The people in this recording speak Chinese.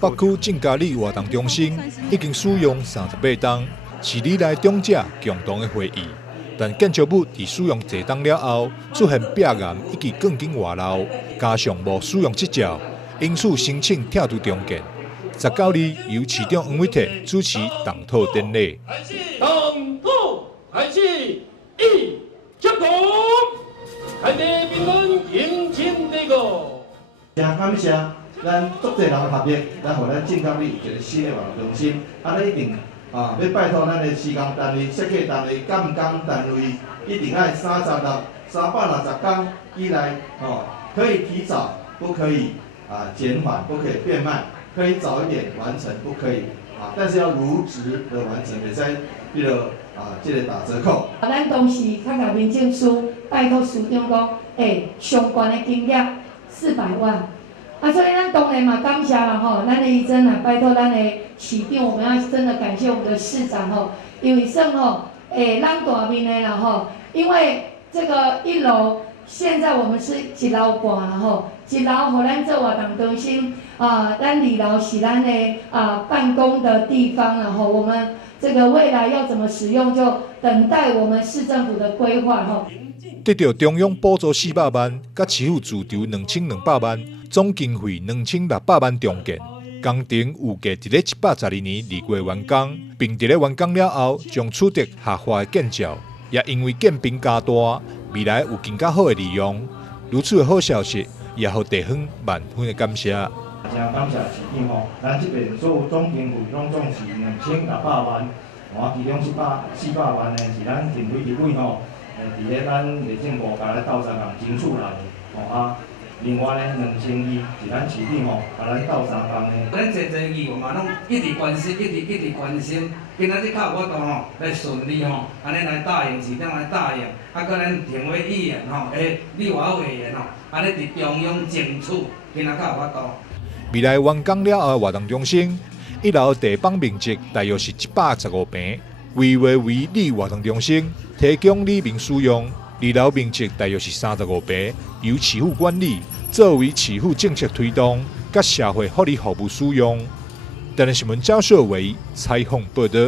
北区郑嘉里活动中心已经使用38栋，是里内长者共同的会议。但建筑物伫使用侪档了后，出现壁岩以及钢筋外漏，加上无使用执照，因此申请拆除重建。19日由市长黄伟哲主持动土典礼。动土开始，一鞠躬，开地平安迎亲这个。真感谢咱足侪人的合作，咱互咱郑嘉里有一个新的活动中心，咱一定要拜托咱的施工单位、设计单位、监工单位，一定要360天以内可以提早，不可以减缓，不可以变慢，可以早一点完成，不可以但是要如职的完成，袂使这个打折扣。咱当时较甲民政署拜托市长讲，上悬的金额400万。所以咱当然嘛感谢啦吼，咱的医生啊，拜托咱的市长，我们要真的感谢我们的市长吼，因为算吼，咱大面的啦吼，因为这个1楼现在我们是1楼半啦吼，1楼互咱做活动中心咱2楼是咱的办公的地方啦吼，我们这个未来要怎么使用，就等待我们市政府的规划吼。得到中央补助400万，甲市府自筹2200万，总经费2600万重建。工程预计伫咧112年2月完工，并伫咧完工了后，将取得下滑的建照。也因为建坪加大，未来有更加好的利用。如此的好消息，也互地方万分的感谢。真感谢市长吼，咱这边所有总经费拢总是2600万，其中400万呢是咱政府一位吼。伫咧咱内政部甲咱斗相共争取来的另外呢2200是咱市长甲咱斗相共的。咱侪议员嘛，拢一直关心，一直关心。今仔日靠我度来顺利安尼来答应市长来答应，搁咱评委议员立法委员安尼伫中央争取，今仔靠我度。未来完工了后的活动中心，1楼地板面积大约是115平，规划为里活动中心。提供里民使用，2楼面积大约是35平，由市府管理，作为市府政策推动甲社会福利服务使用。台南新闻赵少维采访报道。